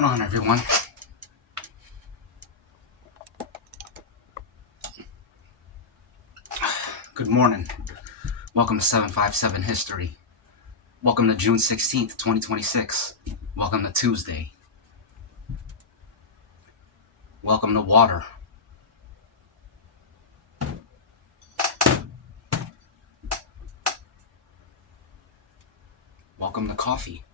going on, everyone? Good morning. Welcome to 757 History. Welcome to June 16th, 2026. Welcome to Tuesday. Welcome to water. Welcome to coffee.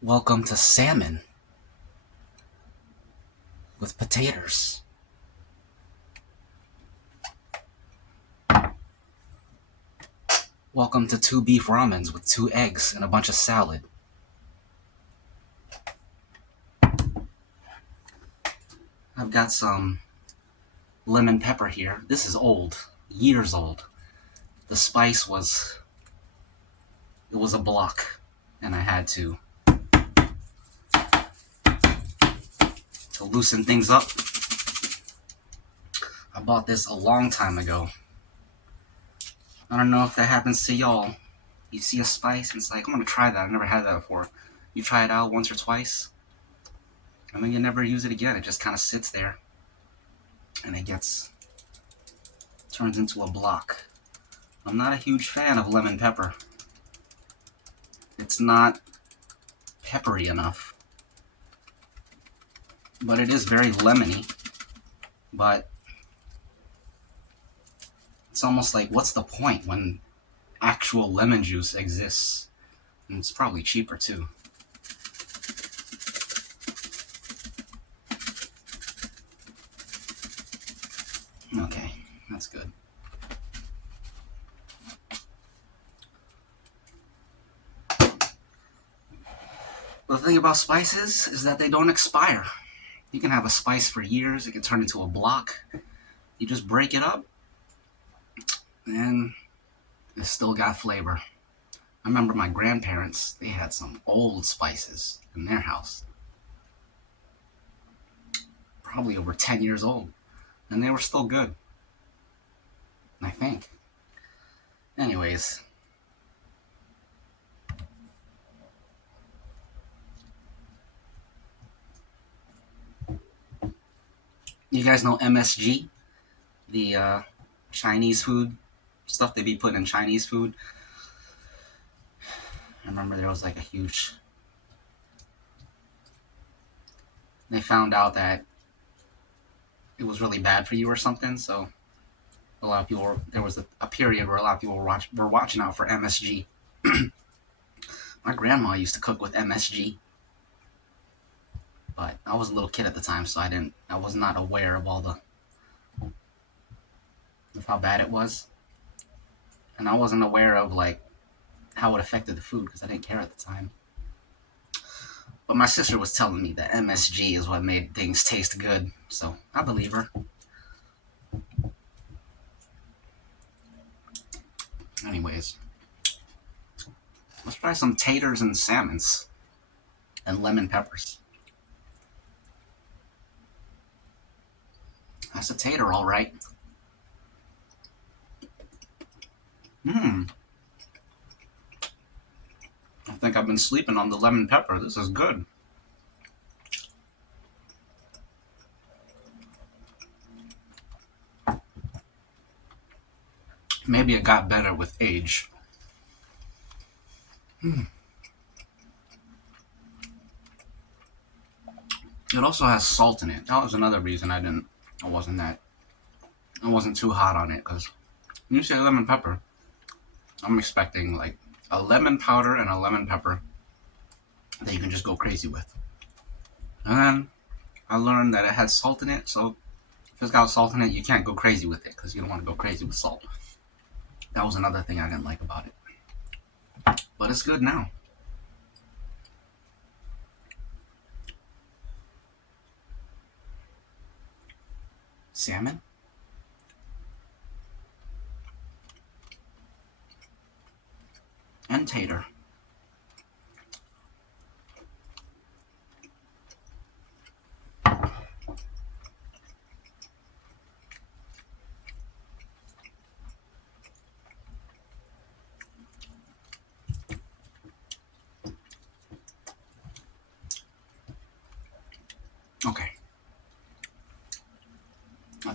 Welcome to salmon with Potaturrs. Welcome to 2 beef ramens with 2 eggs and a bunch of salad. I've got some lemon pepper here. This is old, years old. The spice was a block, and I had to loosen things up. I bought this a long time ago. I don't know if that happens to y'all. You see a spice and it's like, I'm gonna try that. I've never had that before. You try it out once or twice, and then you never use it again. It just kind of sits there, and it turns into a block. I'm not a huge fan of lemon pepper. It's not peppery enough, but it is very lemony. But it's almost like, what's the point when actual lemon juice exists? And it's probably cheaper too. Okay, that's good. The thing about spices is that they don't expire. You can have a spice for years. It can turn into a block. You just break it up, and it's still got flavor. I remember my grandparents, they had some old spices in their house. Probably over 10 years old. And they were still good, I think. Anyways. You guys know MSG? The Chinese food stuff they be putting in Chinese food. I remember there was like a huge... They found out that it was really bad for you or something, so a lot of people there was a period where a lot of people were watching out for MSG. My grandma used to cook with MSG, but I was a little kid at the time, so I was not aware of of how bad it was, and I wasn't aware of like how it affected the food because I didn't care at the time. But my sister was telling me that MSG is what made things taste good, so I believe her. Anyways, let's try some taters and salmons and lemon peppers. That's a tater, all right. I think I've been sleeping on the lemon pepper. This is good. Maybe it got better with age. It also has salt in it. That was another reason I wasn't too hot on it, because when you say lemon pepper, I'm expecting like a lemon powder and a lemon pepper that you can just go crazy with. And then I learned that it had salt in it, so if it's got salt in it, you can't go crazy with it because you don't want to go crazy with salt. That was another thing I didn't like about it. But it's good now. Salmon? And tater.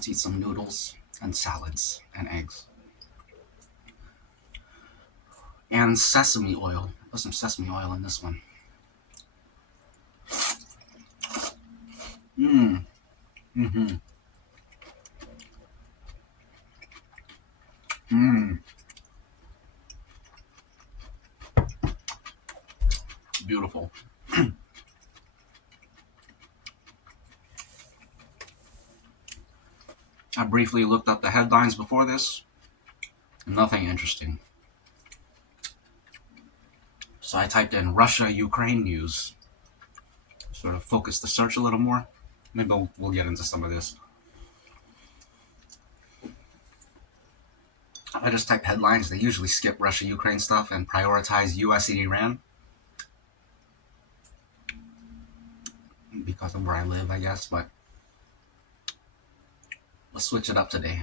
Let's eat some noodles and salads and eggs. And sesame oil. Put some sesame oil in this one. Mmm. Mm-hmm. Mmm. Beautiful. I briefly looked up the headlines before this. Nothing interesting. So I typed in Russia-Ukraine news. Sort of focus the search a little more. Maybe we'll get into some of this. I just type headlines. They usually skip Russia-Ukraine stuff and prioritize US and Iran. Because of where I live, I guess, but let's switch it up today.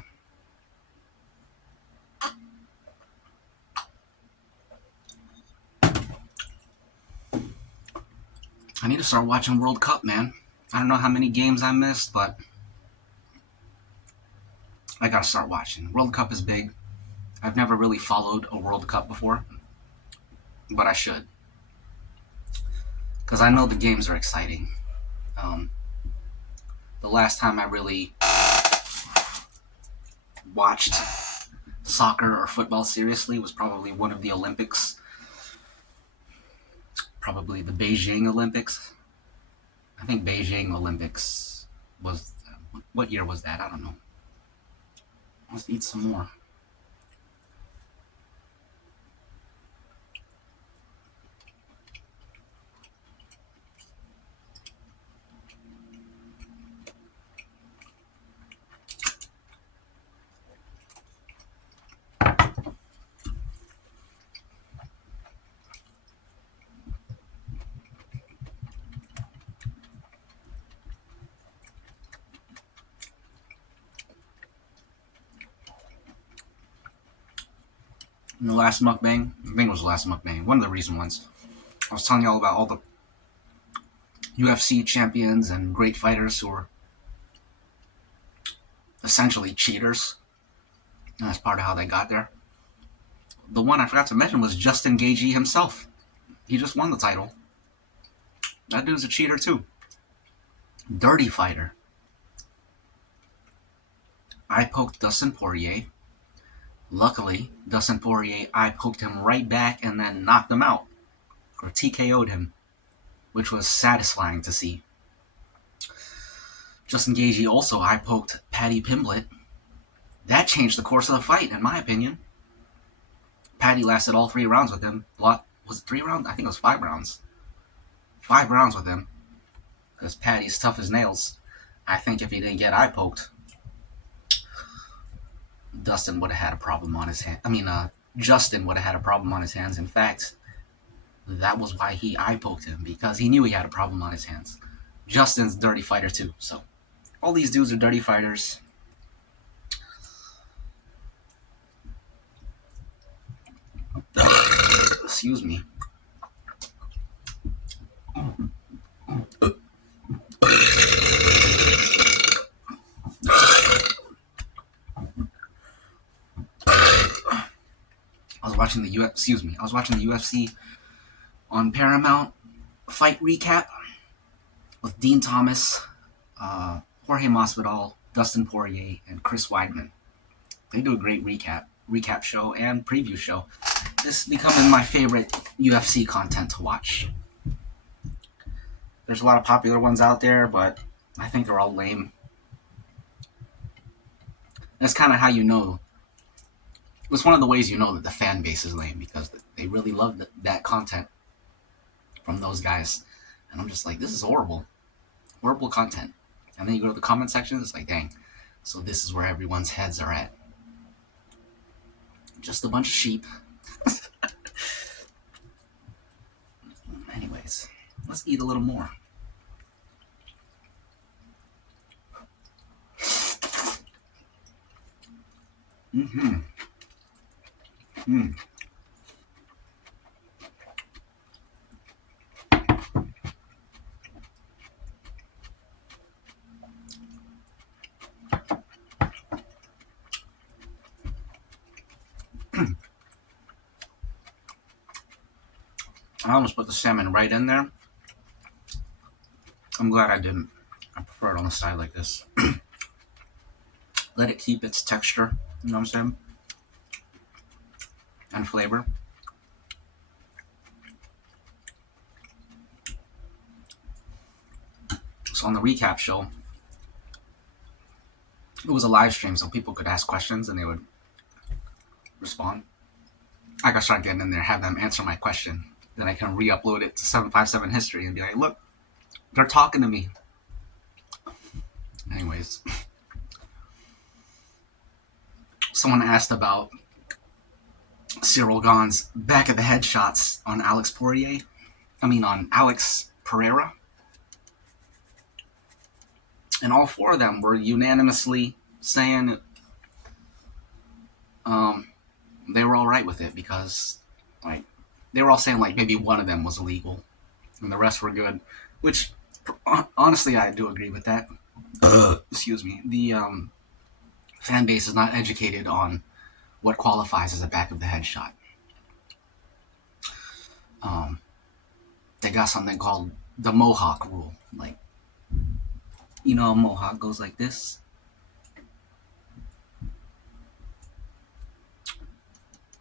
I need to start watching World Cup, man. I don't know how many games I missed, but I gotta start watching. World Cup is big. I've never really followed a World Cup before, but I should. Because I know the games are exciting. The last time I really watched soccer or football seriously was probably one of the Olympics. Probably the Beijing Olympics. I think Beijing Olympics was... What year was that? I don't know. Let's eat some more. In the last mukbang, I think it was the last mukbang, one of the recent ones, I was telling you all about all the UFC champions and great fighters who were essentially cheaters. And that's part of how they got there. The one I forgot to mention was Justin Gaethje himself. He just won the title. That dude's a cheater too. Dirty fighter. I poked Dustin Poirier. Luckily, Dustin Poirier eye poked him right back and then knocked him out. Or TKO'd him. Which was satisfying to see. Justin Gaethje also eye poked Paddy Pimblett. That changed the course of the fight, in my opinion. Paddy lasted all 3 rounds with him. Was it 3 rounds? I think it was 5 rounds. 5 rounds with him. Because Paddy's tough as nails. I think if he didn't get eye poked, Justin would have had a problem on his hands. In fact, that was why he eye poked him, because he knew he had a problem on his hands. Justin's a dirty fighter too, so all these dudes are dirty fighters. Excuse me. I was watching the UFC on Paramount fight recap with Dean Thomas, Jorge Masvidal, Dustin Poirier, and Chris Weidman. They do a great recap show and preview show. This is becoming my favorite UFC content to watch. There's a lot of popular ones out there, but I think they're all lame. That's kind of how you know. It's one of the ways you know that the fan base is lame, because they really love that content from those guys. And I'm just like, this is horrible. Horrible content. And then you go to the comment section, it's like, dang. So this is where everyone's heads are at. Just a bunch of sheep. Anyways, let's eat a little more. Mm-hmm. Mm. I almost put the salmon right in there. I'm glad I didn't. I prefer it on the side like this. Let it keep its texture, you know what I'm saying? And flavor. So on the recap show, it was a live stream, so people could ask questions and they would respond. I gotta start getting in there, have them answer my question. Then I can re-upload it to 757 History and be like, look, they're talking to me. Anyways. Someone asked about Cyril Gahn's back of the head shots on Alex Pereira. And all four of them were unanimously saying they were all right with it because, like, they were all saying, like, maybe one of them was illegal and the rest were good, which, honestly, I do agree with that. Excuse me. The fan base is not educated on what qualifies as a back of the head shot. They got something called the Mohawk rule. Like, you know, a Mohawk goes like this.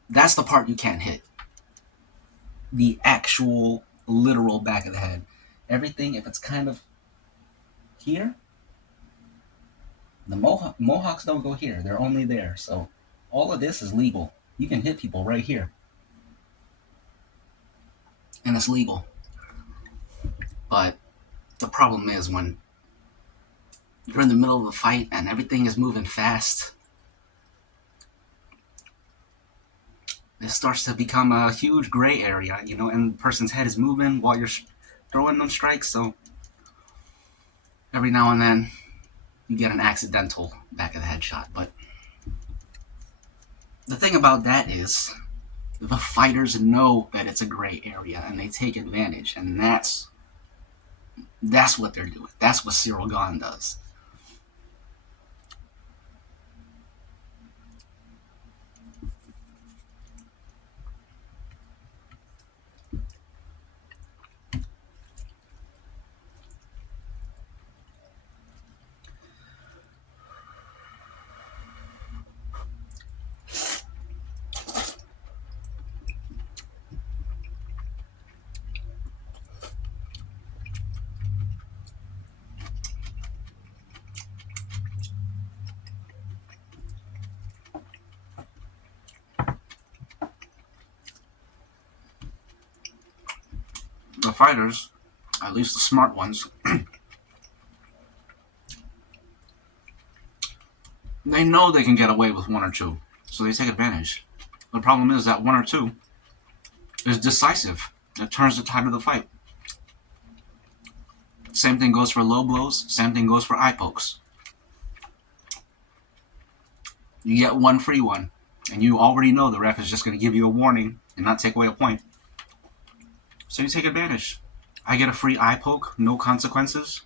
That's the part you can't hit. The actual, literal back of the head. Everything, if it's kind of here, the Mohawks don't go here. They're only there. So all of this is legal. You can hit people right here. And it's legal. But the problem is when you're in the middle of a fight and everything is moving fast, it starts to become a huge gray area, you know, and the person's head is moving while you're throwing them strikes. So every now and then you get an accidental back of the head shot. But the thing about that is the fighters know that it's a gray area and they take advantage, and that's what they're doing. That's what Cyril Gahn does. The fighters, at least the smart ones, they know they can get away with one or two, so they take advantage. The problem is that one or two is decisive. It turns the tide of the fight. Same thing goes for low blows. Same thing goes for eye pokes. You get one free one, and you already know the ref is just going to give you a warning and not take away a point. So you take advantage. I get a free eye poke, no consequences.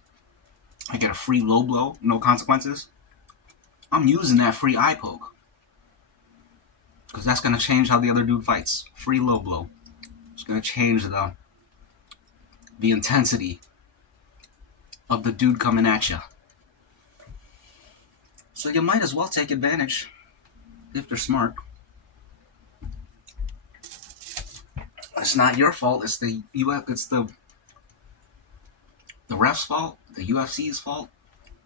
I get a free low blow, no consequences. I'm using that free eye poke because that's going to change how the other dude fights. Free low blow. It's going to change the intensity of the dude coming at you. So you might as well take advantage if they're smart. It's not your fault. It's the ref's fault, the UFC's fault,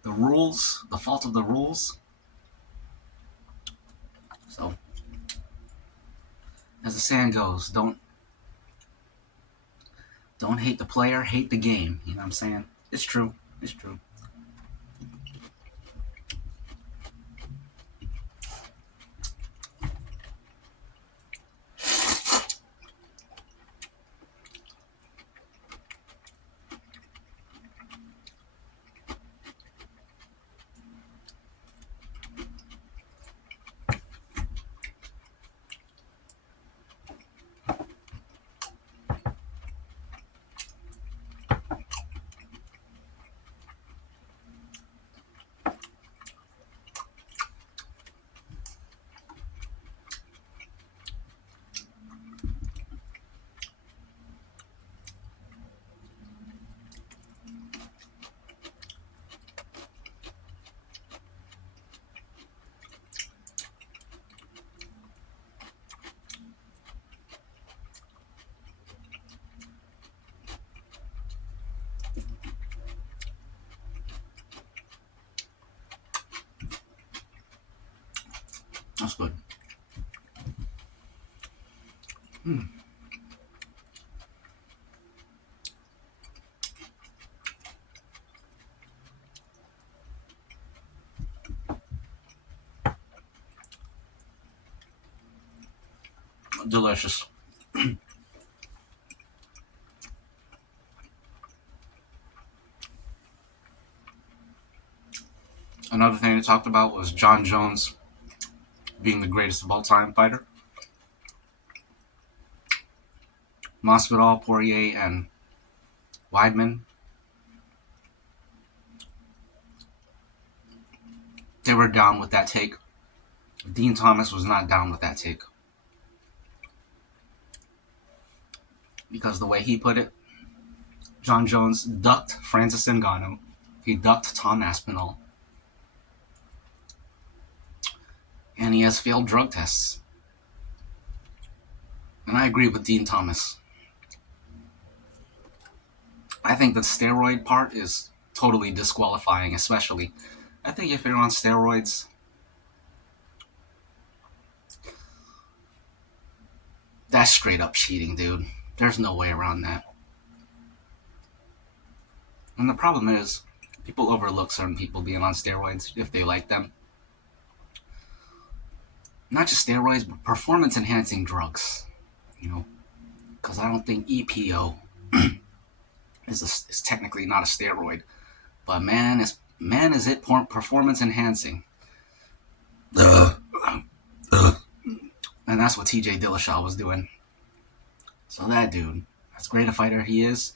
the rules, the fault of the rules. So, as the saying goes, don't hate the player, hate the game. You know what I'm saying? It's true. It's true. Delicious. Another thing they talked about was John Jones being the greatest of all time fighter. Masvidal, Poirier, and Weidman. They were down with that take. Dean Thomas was not down with that take. Because the way he put it, John Jones ducked Francis Ngannou. He ducked Tom Aspinall. And he has failed drug tests. And I agree with Dean Thomas. I think the steroid part is totally disqualifying, especially. I think if you're on steroids, that's straight up cheating, dude. There's no way around that. And the problem is, people overlook certain people being on steroids if they like them. Not just steroids, but performance-enhancing drugs. You know, because I don't think EPO is technically not a steroid, but man, is it performance-enhancing? And that's what TJ Dillashaw was doing. So that dude, as great a fighter he is,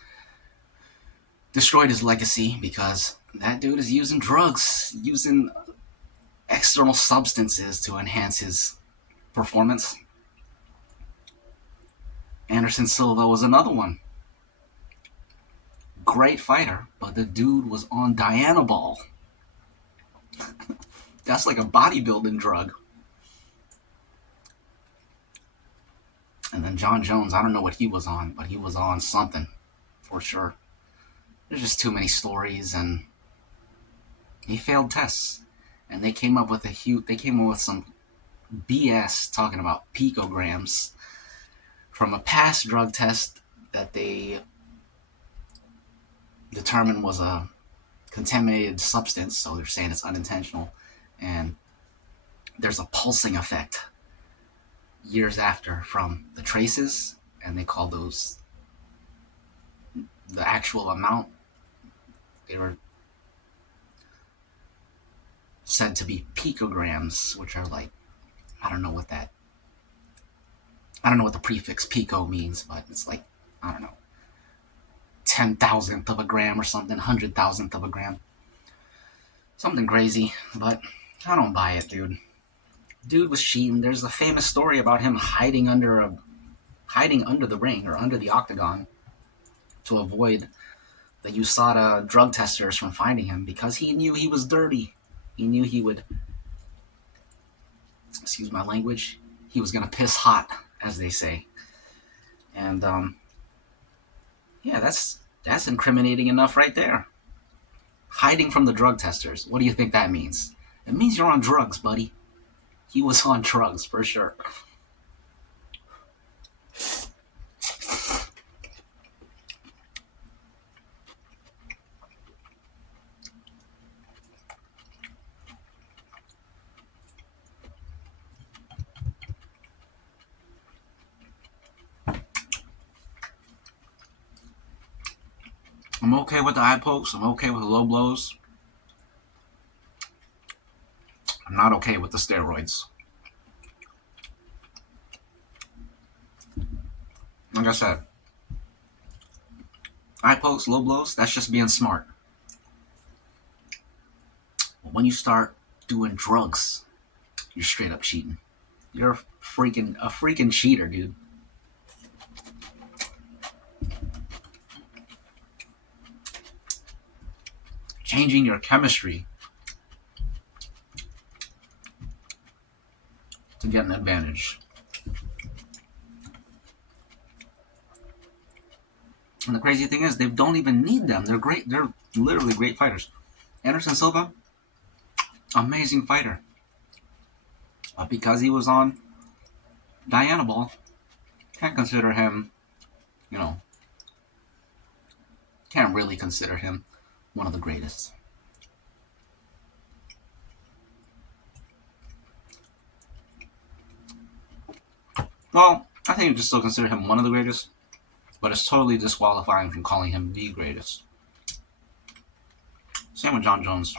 destroyed his legacy because that dude is using drugs, using external substances to enhance his performance. Anderson Silva was another one. Great fighter, but the dude was on Dianabol. That's like a bodybuilding drug. And then John Jones, I don't know what he was on, but he was on something for sure. There's just too many stories, and he failed tests. And they came up with some BS talking about picograms from a past drug test that they determined was a contaminated substance, so they're saying it's unintentional. And there's a pulsing effect years after from the traces, and they call those the actual amount. They were said to be picograms, which are like, I don't know what the prefix pico means, but it's like, I don't know, 10,000th of a gram or something, 100,000th of a gram. Something crazy, but I don't buy it, dude. Dude was cheating. There's a famous story about him hiding under the ring or under the octagon to avoid the USADA drug testers from finding him because he knew he was dirty. He knew he would, excuse my language, he was going to piss hot, as they say. And, yeah, that's incriminating enough right there. Hiding from the drug testers. What do you think that means? It means you're on drugs, buddy. He was on drugs, for sure. I'm okay with the eye pokes. I'm okay with the low blows. I'm not okay with the steroids. Like I said, eye pokes, low blows, that's just being smart. But when you start doing drugs, you're straight up cheating. You're a freaking cheater, dude. Changing your chemistry to get an advantage. And the crazy thing is, they don't even need them. They're great. They're literally great fighters. Anderson Silva, amazing fighter. But because he was on Dianabol, can't consider him, you know, can't really consider him one of the greatest. Well, I think you can still consider him one of the greatest, but it's totally disqualifying from calling him the greatest. Same with John Jones.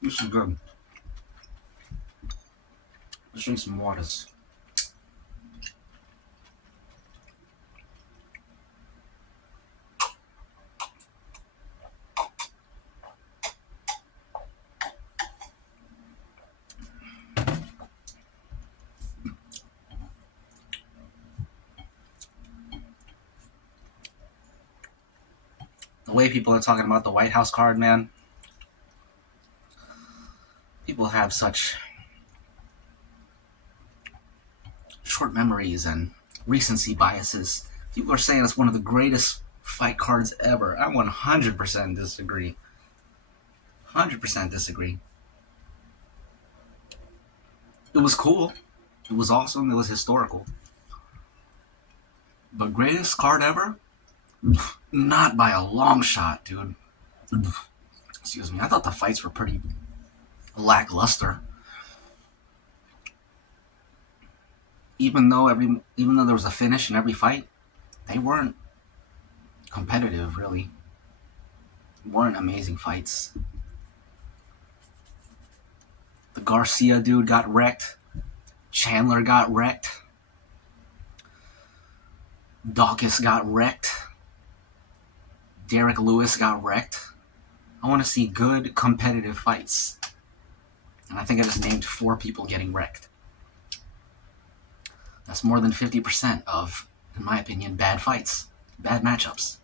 This is good. Let's drink some waters. The way people are talking about the White House card, man. People have such short memories and recency biases. People are saying it's one of the greatest fight cards ever. I 100% disagree. 100% disagree. It was cool. It was awesome. It was historical. But greatest card ever? Not by a long shot, dude. Excuse me. I thought the fights were pretty lackluster. Even though there was a finish in every fight, they weren't competitive, really. Weren't amazing fights. The Garcia dude got wrecked. Chandler got wrecked. Dawkins got wrecked. Derek Lewis got wrecked. I want to see good competitive fights. And I think I just named 4 people getting wrecked. That's more than 50% of, in my opinion, bad fights. Bad matchups.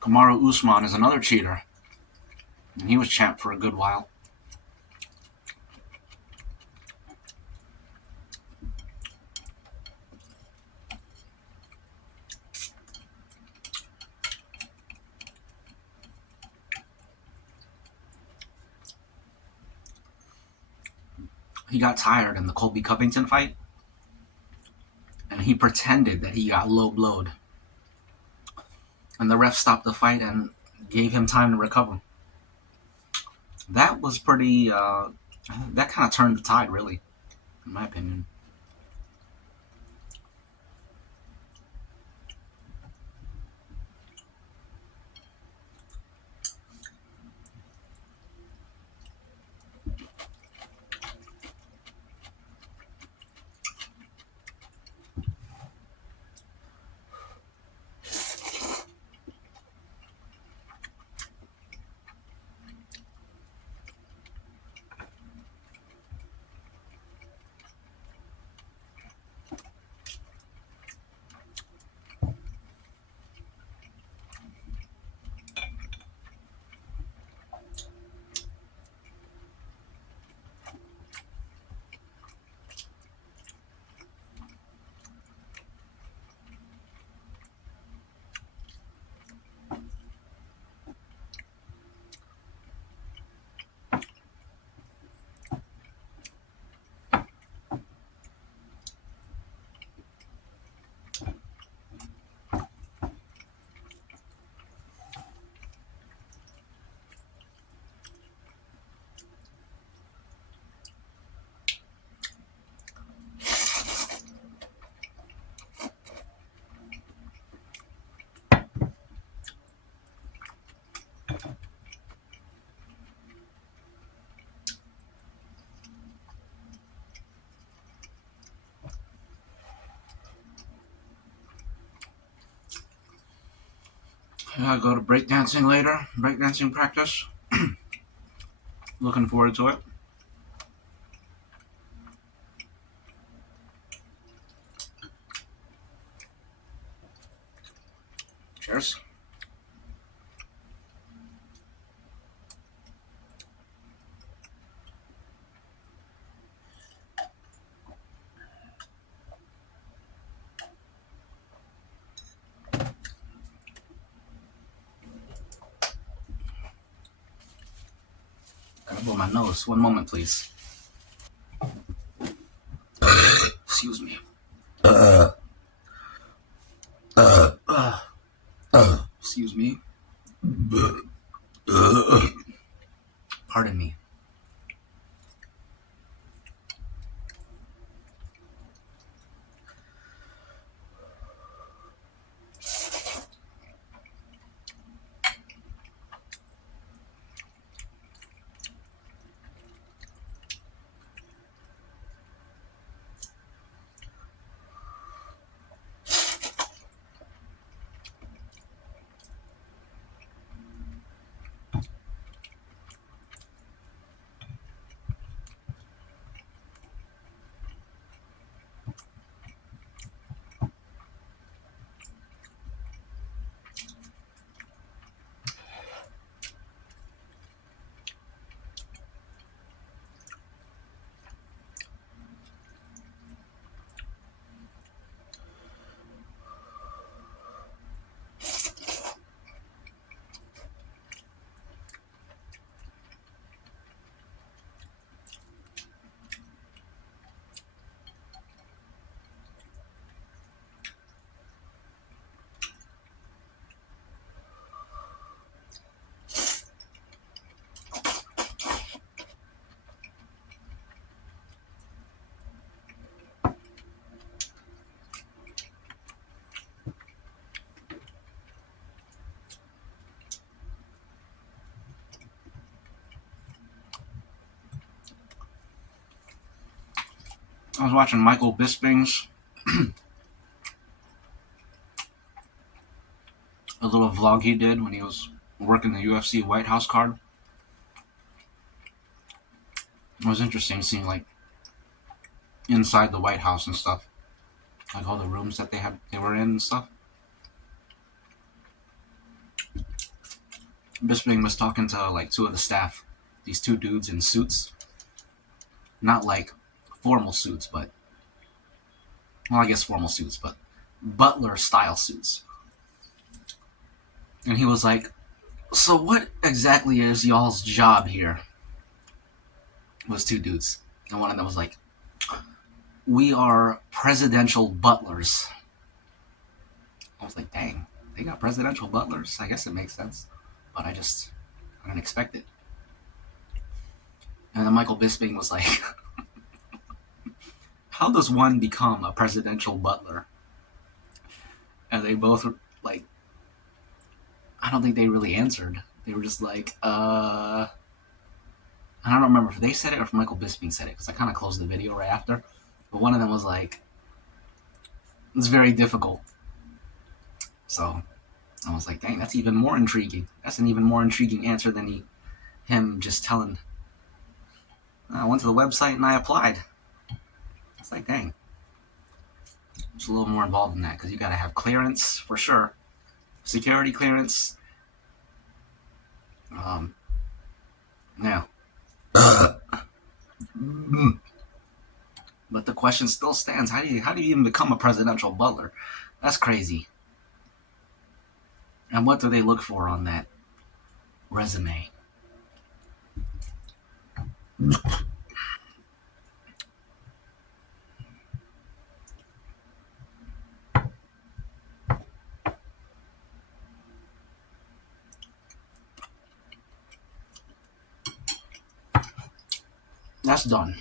Kamaru Usman is another cheater. And he was champ for a good while. He got tired in the Colby Covington fight. And he pretended that he got low blowed. And the ref stopped the fight and gave him time to recover. That was pretty, that kind of turned the tide, really, in my opinion. I go to breakdancing later, breakdancing practice. Looking forward to it. Cheers. Gotta blow my nose. One moment, please. Excuse me. Excuse me. Pardon me. I was watching Michael Bisping's a little vlog he did when he was working the UFC White House card. It was interesting seeing like inside the White House and stuff, like all the rooms that they were in and stuff. Bisping was talking to like two of the staff, these two dudes in suits, not like formal suits, but well, I guess formal suits, but butler style suits. And he was like, "So what exactly is y'all's job here?" It was two dudes, and one of them was like, "We are presidential butlers." I was like, "Dang, they got presidential butlers? I guess it makes sense." But I didn't expect it. And then Michael Bisping was like, "How does one become a presidential butler?" And they both were like, I don't think they really answered. They were just like, I don't remember if they said it or if Michael Bisping said it, because I kind of closed the video right after. But one of them was like, "It's very difficult." So I was like, dang, that's even more intriguing. That's an even more intriguing answer than him just telling, "I went to the website and I applied." It's like, dang. It's a little more involved in that, because you got to have clearance for sure. Security clearance. Yeah. But the question still stands: how do you even become a presidential butler? That's crazy. And what do they look for on that resume? That's done.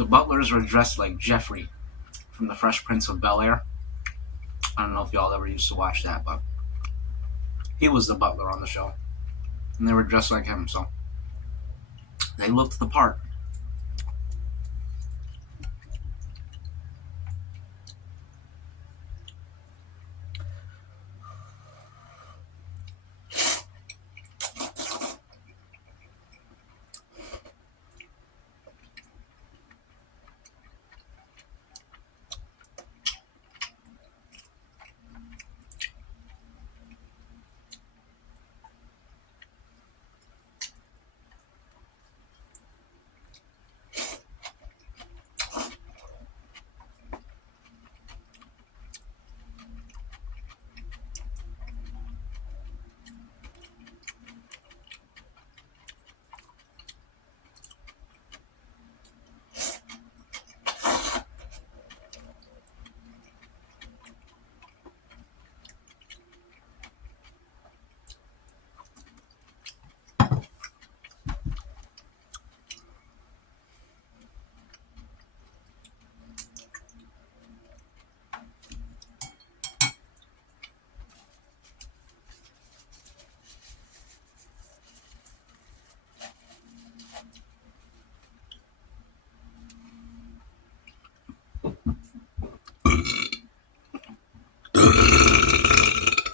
The butlers were dressed like Jeffrey from The Fresh Prince of Bel-Air. I don't know if y'all ever used to watch that, but he was the butler on the show. And they were dressed like him, so they looked the part.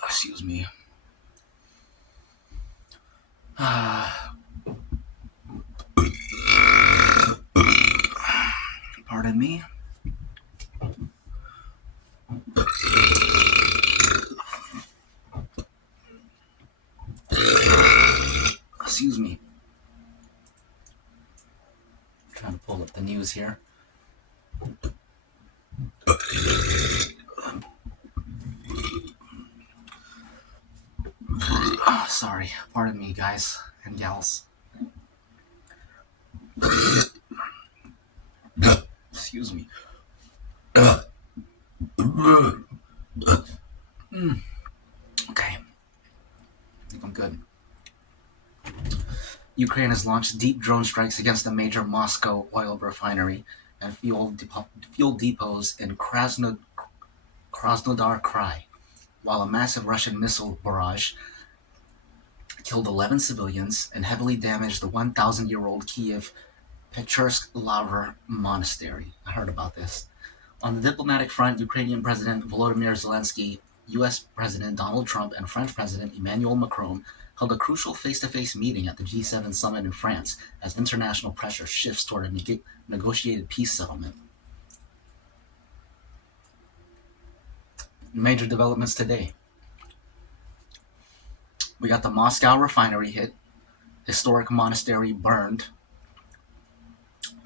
Excuse me. Pardon me. Excuse me. I'm trying to pull up the news here. Sorry. Pardon me, guys and gals. Excuse me. Okay. I think I'm good. Ukraine has launched deep drone strikes against a major Moscow oil refinery and fuel depots in Krasnodar Krai, while a massive Russian missile barrage killed 11 civilians and heavily damaged the 1,000-year-old Kiev Potaturrs monastery. I heard about this. On the diplomatic front, Ukrainian President Volodymyr Zelensky, U.S. President Donald Trump, and French President Emmanuel Macron held a crucial face-to-face meeting at the G7 summit in France as international pressure shifts toward a negotiated peace settlement. Major developments today. We got the Moscow refinery hit, historic monastery burned.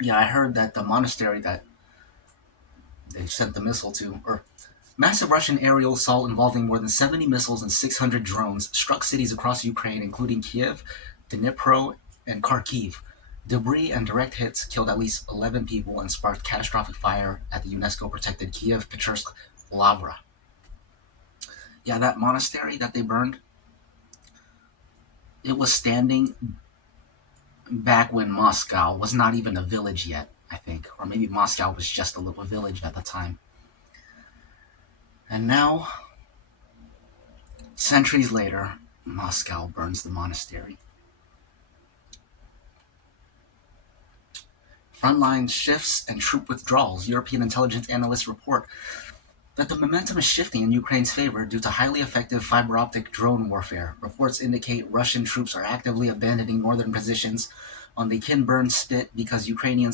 Yeah, I heard that the monastery that they sent the missile to, or massive Russian aerial assault involving more than 70 missiles and 600 drones struck cities across Ukraine, including Kiev, Dnipro, and Kharkiv. Debris and direct hits killed at least 11 people and sparked catastrophic fire at the UNESCO-protected Kiev Pechersk Lavra. Yeah, that monastery that they burned, it was standing back when Moscow was not even a village yet, I think. Or maybe Moscow was just a little village at the time. And now, centuries later, Moscow burns the monastery. Frontline shifts and troop withdrawals. European intelligence analysts report that the momentum is shifting in Ukraine's favor due to highly effective fiber optic drone warfare. Reports indicate Russian troops are actively abandoning northern positions on the Kinburn Spit because Ukrainian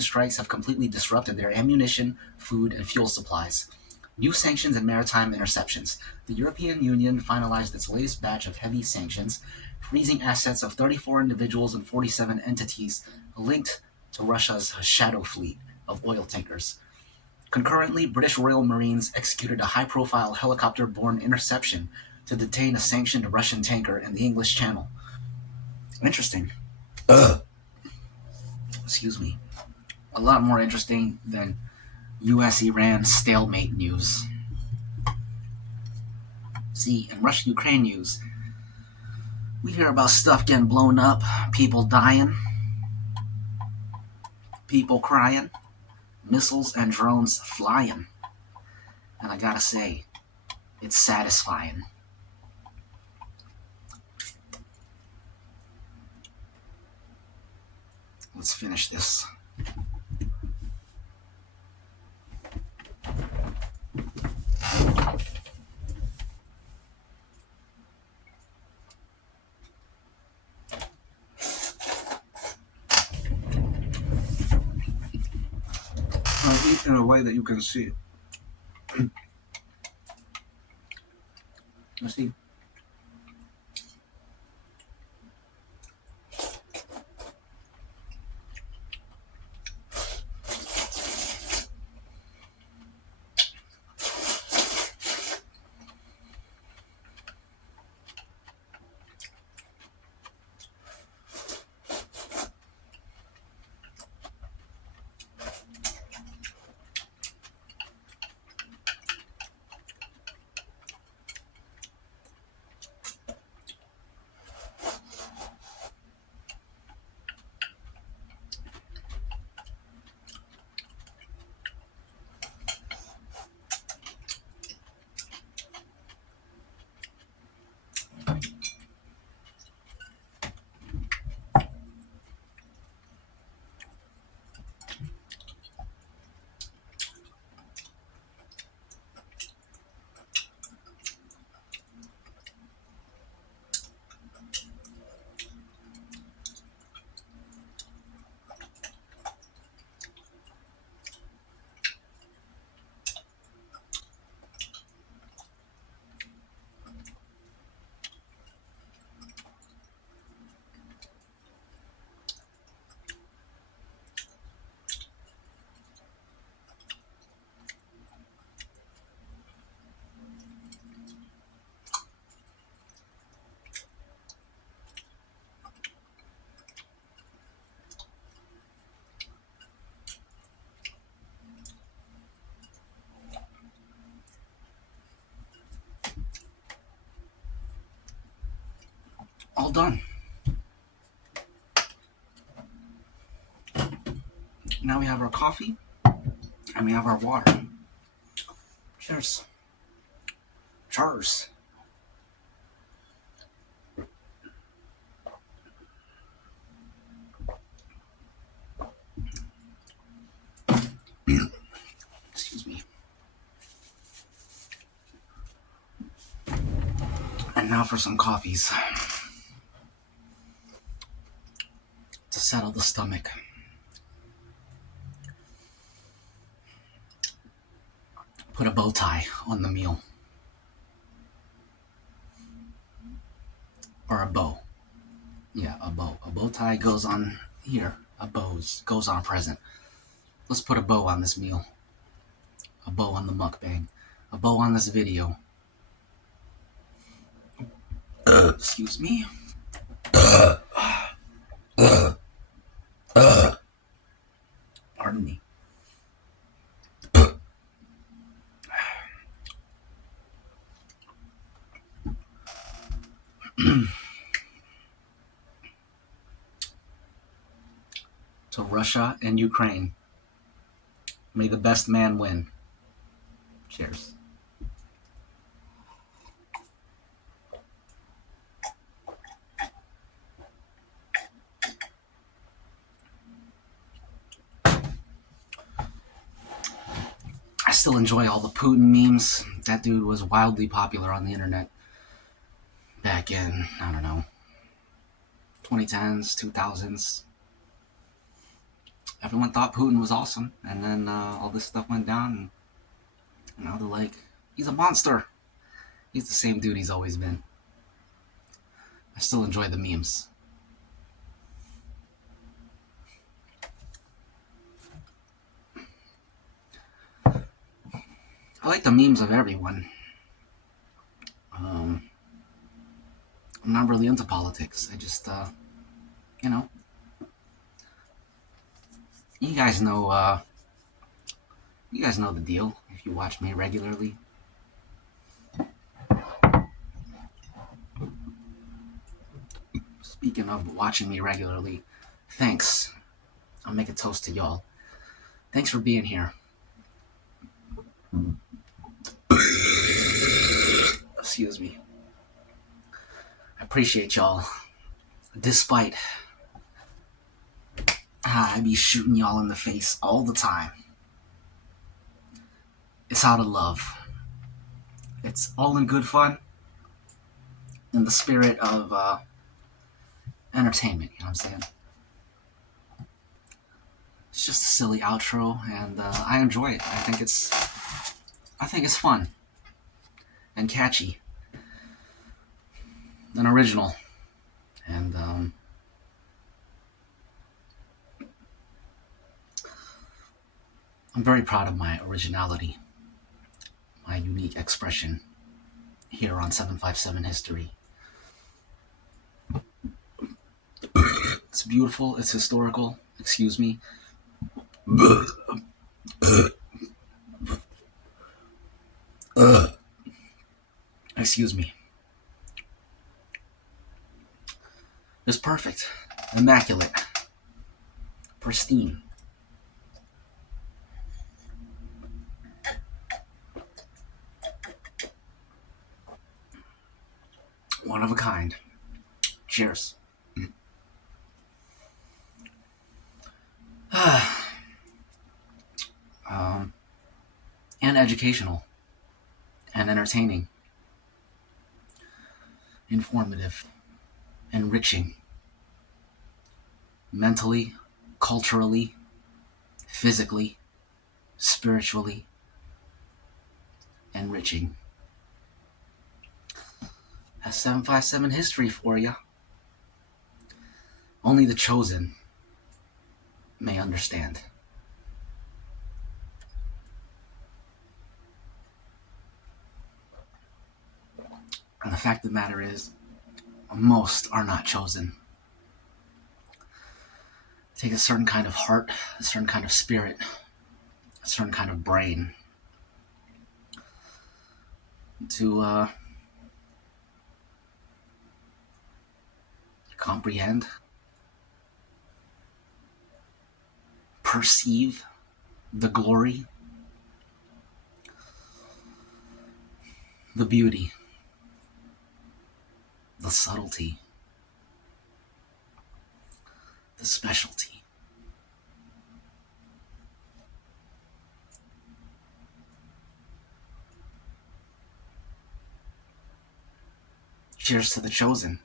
strikes have completely disrupted their ammunition, food, and fuel supplies. New sanctions and maritime interceptions. The European Union finalized its latest batch of heavy sanctions, freezing assets of 34 individuals and 47 entities linked to Russia's shadow fleet of oil tankers. Concurrently, British Royal Marines executed a high-profile helicopter-borne interception to detain a sanctioned Russian tanker in the English Channel. Interesting. Excuse me. A lot more interesting than U.S.-Iran stalemate news. See, in Russia-Ukraine news, we hear about stuff getting blown up, people dying, people crying, missiles and drones flying. And I gotta say, it's satisfying. Let's finish this. I'll eat in a way that you can see it. Let's see. All done. Now we have our coffee and we have our water. Cheers. Cheers. Excuse me. And now for some coffees to settle the stomach. Put a bow tie on the meal. Or a bow. Yeah, a bow. A bow tie goes on here. A bow goes on a present. Let's put a bow on this meal. A bow on the mukbang. A bow on this video. Excuse me. Pardon me. To Russia and Ukraine, may the best man win. Cheers. I still enjoy all the Putin memes. That dude was wildly popular on the internet back in, I don't know, 2010s, 2000s. Everyone thought Putin was awesome, and then all this stuff went down, and now they're like, he's a monster. He's the same dude he's always been. I still enjoy the memes. I like the memes of everyone. I'm not really into politics. I just, you know, you guys know the deal if you watch me regularly. Speaking of watching me regularly, thanks I'll make a toast to y'all. Thanks for being here. Excuse me. I appreciate y'all. Despite I be shooting y'all in the face all the time. It's out of love. It's all in good fun. In the spirit of entertainment, you know what I'm saying? It's just a silly outro, and I enjoy it. I think it's fun and catchy and original, and I'm very proud of my originality, my unique expression here on 757 History. It's beautiful. It's historical. Excuse me. Excuse me. It's perfect. Immaculate. Pristine. One of a kind. Cheers. And educational. And entertaining. Informative. Enriching. Mentally, culturally, physically, spiritually, enriching. That's 757 History for you. Only the chosen may understand. And the fact of the matter is, most are not chosen. It takes a certain kind of heart, a certain kind of spirit, a certain kind of brain to comprehend, perceive the glory, the beauty, the subtlety, the specialty. Cheers to the chosen.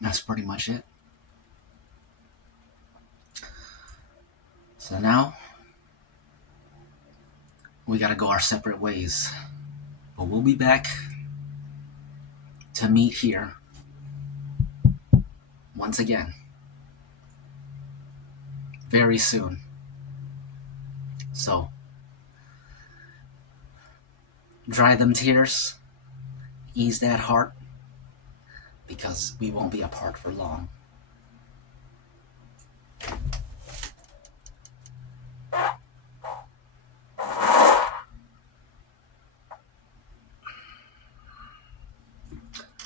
That's pretty much it. So now, we gotta go our separate ways. But we'll be back to meet here once again very soon. So, dry them tears, ease that heart, because we won't be apart for long.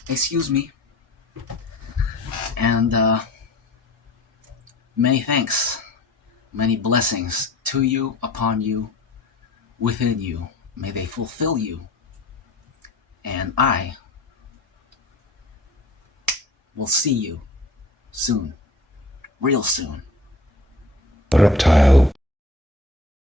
Excuse me. And many thanks, many blessings to you, upon you, within you. May they fulfill you. And I will see you soon, real soon. The reptile